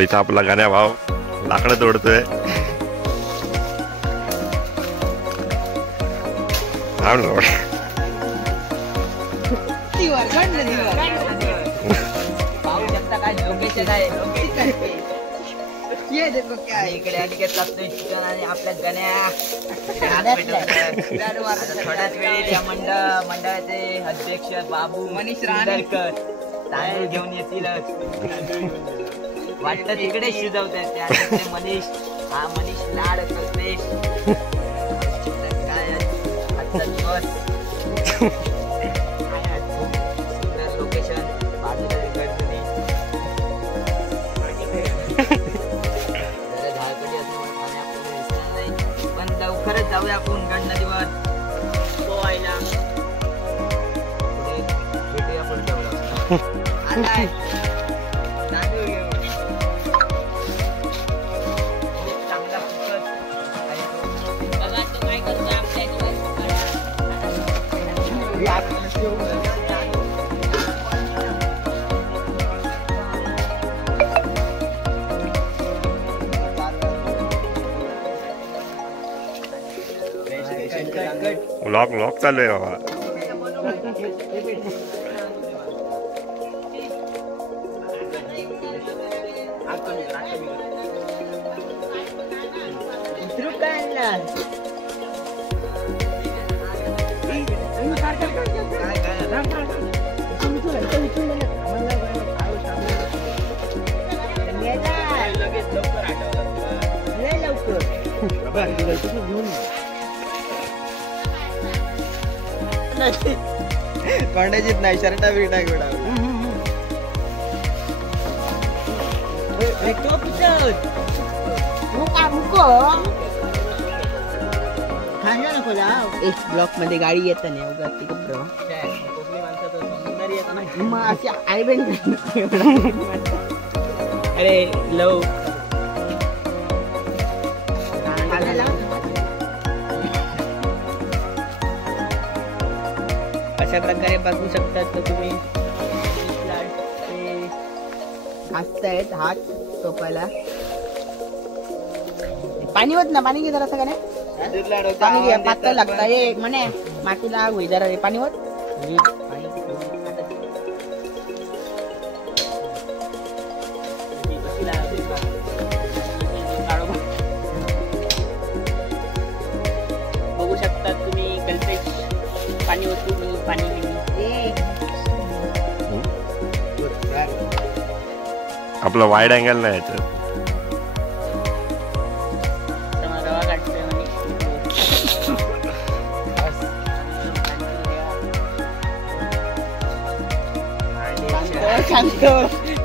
इथं आपला गाण्या भाव लाकडं तोडतोय. इकडे अनिकेत लागतोय चिकन आणि आपल्या गण्या थोड्याच वेळी या मंडळाचे अध्यक्ष बाबू मनीष राणेकर तांदूळ घेऊन येतील. वाटतं तिकडे शिजवतात ते मनीष. हा मनीष लाड करते काय आजचा दिवस. लोकेशन बाजूला गणपती जरा झाडपटी असल्यामुळे पाणी आपल्याला दिसणार नाही, पण लवकरच जाऊया आपण गणपतीवर पोहायला. पुढे भेटूया पुढच्या ब्लॉगला. आलाय तांदूळ घेऊन चांगला फुकट आणि बघा तो काय करतो आपल्या व्लॉग चालू आहे बाबा. कोंडाचीच नाही शर्टा बिर्टा घेऊन ब्लॉक मध्ये गाडी येत नाही उगा कोकणी माणसाचं येत नाही मग अशी आई बहीण. अरे लव अशा प्रकारे बघू शकतात तर तुम्ही हसतायत हात टोपायला. पाणी होत ना पाणी घे जरा का नाही पाणी घे पातळ लागतं हे म्हणे मातीला होई जरा रे पाणी होत. बघू शकतात तुम्ही गणपती पाणी होतो मी पाणी आपला वाईड अँगल नाही याच्यात.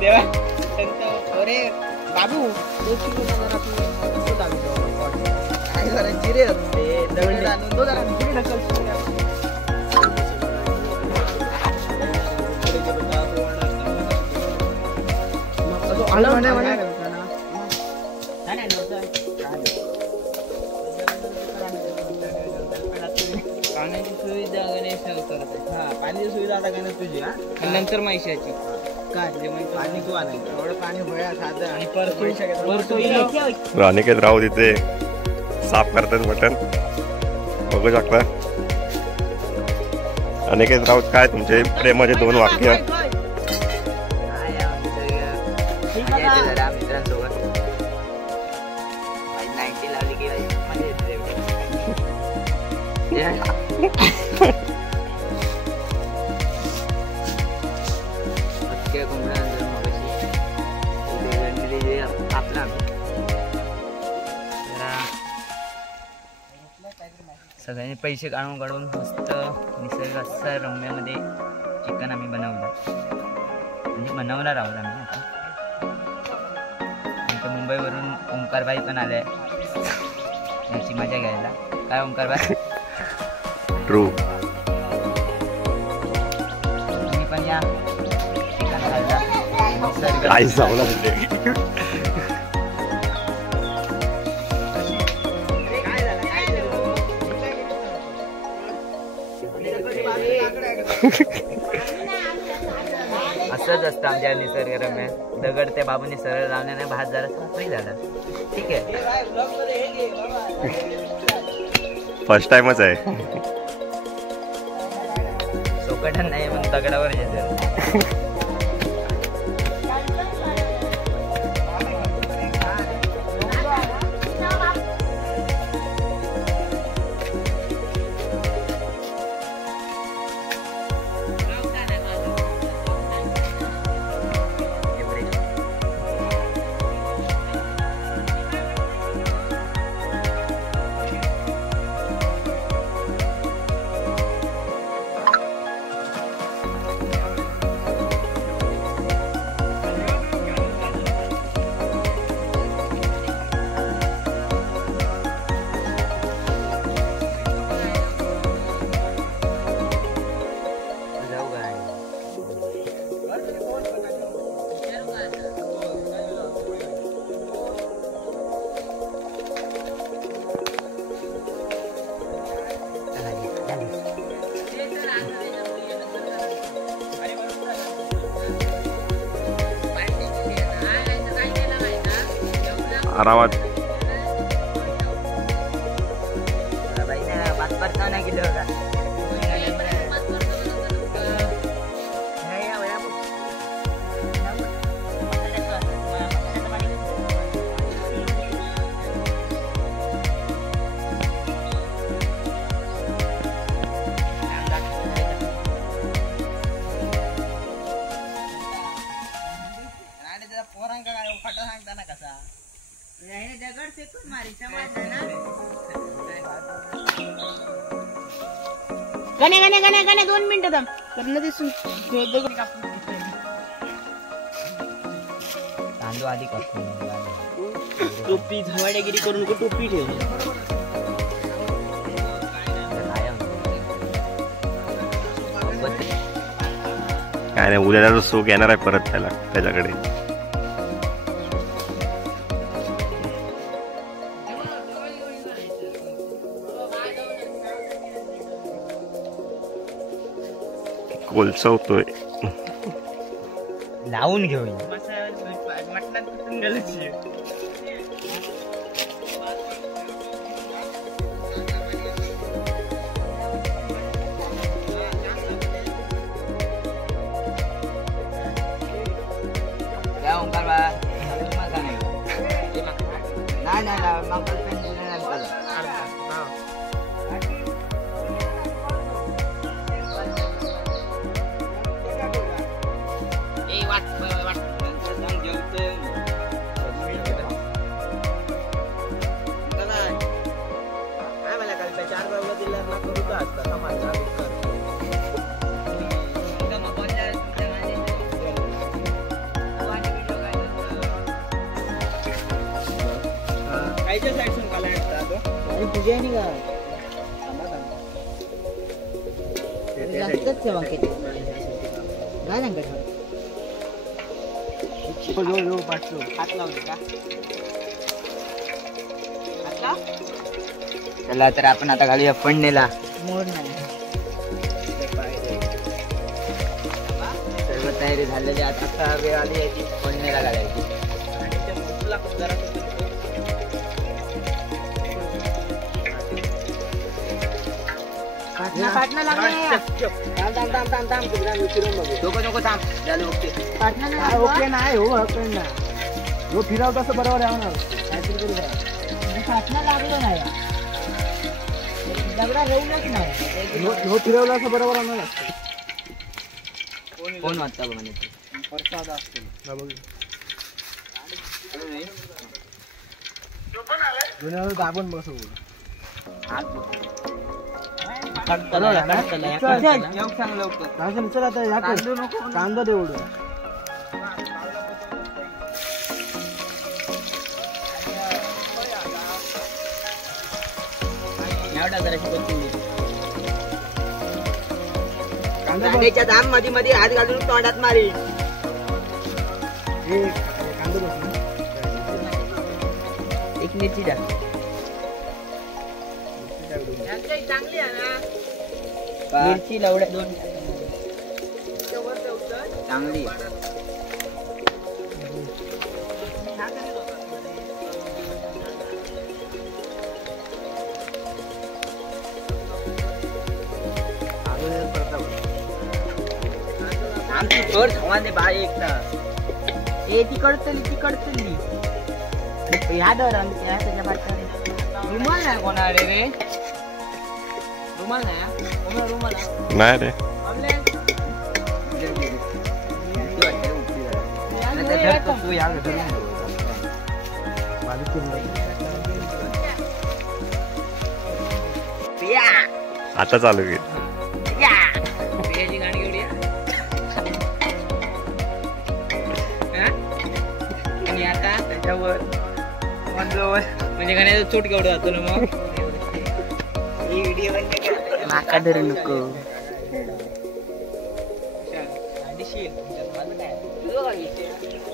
देवा अरे बाबू जिरे दगड आणून तो जरा ढकल. पाण्याची सुविधा गणेश करत. हा पाण्याची सुविधा आता गणेश तुझी. हा नंतर मैशाची काय पाणी तू आणायचं एवढं पाणी होया साधं आणि परत अनिकेत राहू तिथे साफ करतात मटण बघू शकता. अनिकेत राऊत काय तुमचे प्रेमाचे 2 वाक्य. मित्रांसोबत 90 लावली की मजा येते. आपला सगळ्यांनी पैसे काढून मस्त निसर्ग असं रम्यामध्ये चिकन आम्ही बनवलं म्हणजे बनवणार आहोत आम्ही आता. नंतर मुंबईवरून ओंकारबाई पण आले याची मजा घ्यायला. काय ओंकारबाई ट्रू तुम्ही पण या चिकन खायला. असंच असतं आमच्या निसर्गरम्य. दगड त्या बाबूने सरळ लावण्याने भात जरा मोकळी झाला. ठीक आहे, फर्स्ट टाइमच आहे. चौकटन नाही मग दगडावर येते. आरामात. पोरांका काय फाटा सांगता ना कसा दगड फेकून मारी गणे गणे गणे गणे 2 मिनिटं थांब करणं दिसून दगड कापून तांदूळ आधी कापून टोपी झवाडेगिरी करून टोपी ठेव. काय नाही, उद्या त्याचा सुख येणार आहे परत त्याच्याकडे. कोलसवतोय. लावून घेऊन मटणात कुठून घालायची कायच्या साईडसून काला तुझ्या आहे का जास्तच सेवा केली काय सांगत हात लावले का चला तर आपण आता घालूया फंडणीला. मोड नाही सर्व तयारी झालेली. आता वेळ आली आहे की फंडणीला घालायची. पाटणा लागले नको थांब झालं. ओके ओके नाही हो फिरावं तसं बरोबर आहे ना. पाटणा लागलो नाही दगडा घेऊनच नाही हो फिरवलं असं बरोबर आम्हाला. कोण वाटता म्हणे प्रसाद असतो दाबून बसू कांदा देवड कांद्याच्या दाम मध्ये मध्ये हात घालून तोंडात मारी. एक मिरची द्या. मिरची लवड्या 2 चांगली आमची चोर धवाने बाय एकटा ए ती कडतली ह्या दर त्याच्या बाजूला रुमाल नाही कोणाकडे रे रुमाल नाही रुमाल नाही रे आता चालू केली गाणी एवढी आणि आता त्याच्यावर म्हणजे गाण्याचा चोट केवढं जातो ना मग माका धरू नको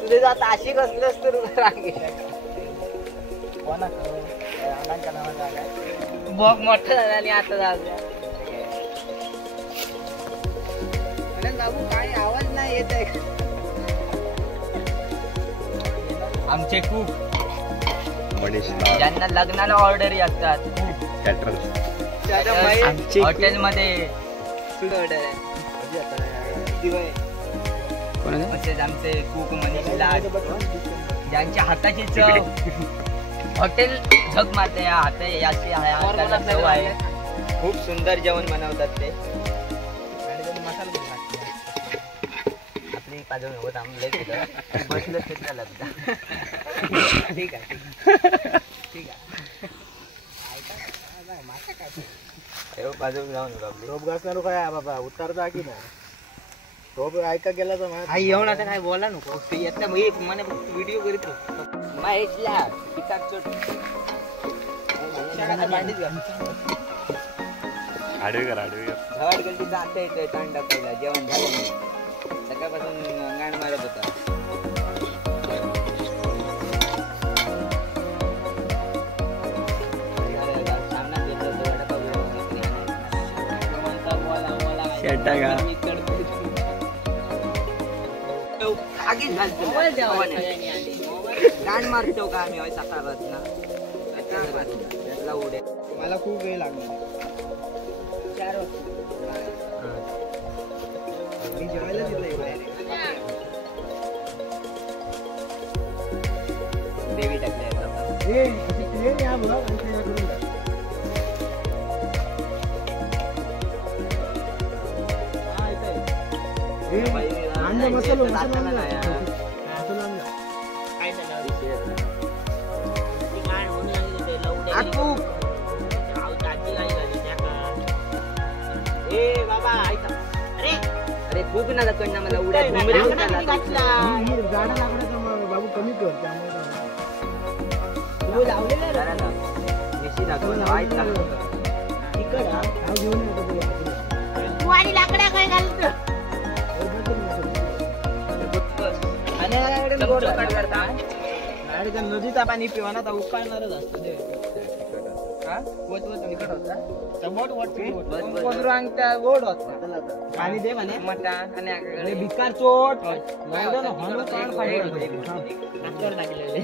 तुझे जात अशी कसलंच तर बघ मोठं झालं आणि आता झालं बाबू काय आवाज नाही येत आहे आमचे खूप मनीष ज्यांना लग्नाला ऑर्डर असतात हॉटेल मध्ये फूड ऑर्डर आहे तसेच आमचे कुक मनीष लाड ज्यांच्या हाताची चव हॉटेल झक मारते हात याची हाताला चव आहे खूप सुंदर जेवण बनवतात ते आपली पाजवून होत आम्ही बसलं ठीक आहे ठीक आहे बाजूला जाऊन टोप घासणार काय बाबा उतरता की नाही टोप ऐका गेला तर आई येऊन आता काय बोला नको येत मला व्हिडिओ करीत महेशला पिकात चोट आडवी कर झवाड गल्ली जाता येतोय तांड पहिला जेवण झालं नाही सकाळपासून गाण मारत होता गाण मारतो का आम्ही सकाळपासून उड्या मला खूप वेळ लागला 4 वाजता मी जेवायला देवी टाकल्या अरे खूप ना कडनं मला उड्या बाबू कमी कर नदीचा पाणी पिवा ना तर उकाळणारच असतं गोड होता पाणी दे म्हणे मटण आणि भिकार चोट टाकलेले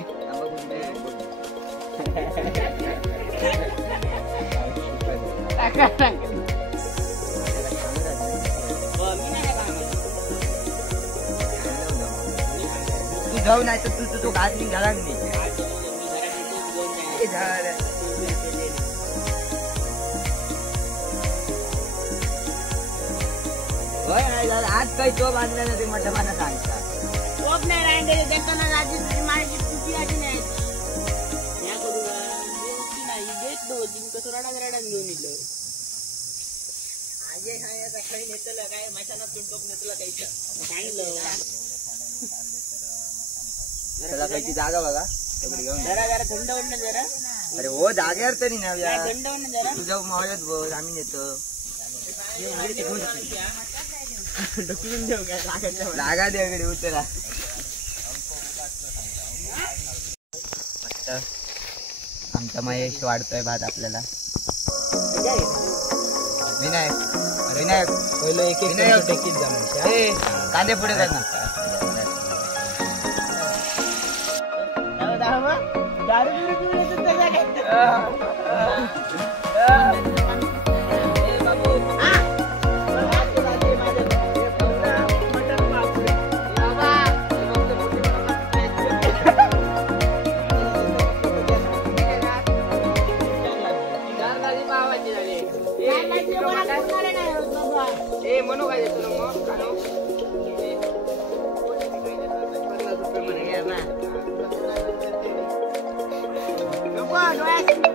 तू जाऊ नाही तर तू तो घास मी घाला नाही आज काही तो बांधला नाही मोठ्या मला सांगता टोप नाही राहिलेले देखना राजी तुझी माझी तुझी आधी नाही या करू नाही देत दो दिन कसं रडा घेऊन येलो आजे हाय सकाळी नेतलं काय माझ्या टोप नेतला काहीच सांगितलं त्याला काही जागा बघा जरा थंड होणं जरा अरे हो जागेवर तरी ना थंड होणं जरा तुझ्या मावळ्यात बघ आम्ही नेतो जागा द्याकडे उतरा आमचा महेश वाढतोय भात आपल्याला विनायक विनायक पहिलं एक एक विनायक. चमचा टेकीत जा म्हणजे, ए, कांदे पुढे कर ना दारू बिरू पिऊन येतो त्याचा काय? ए म्हणू काय देतो ना मग कानो? डोळ्यात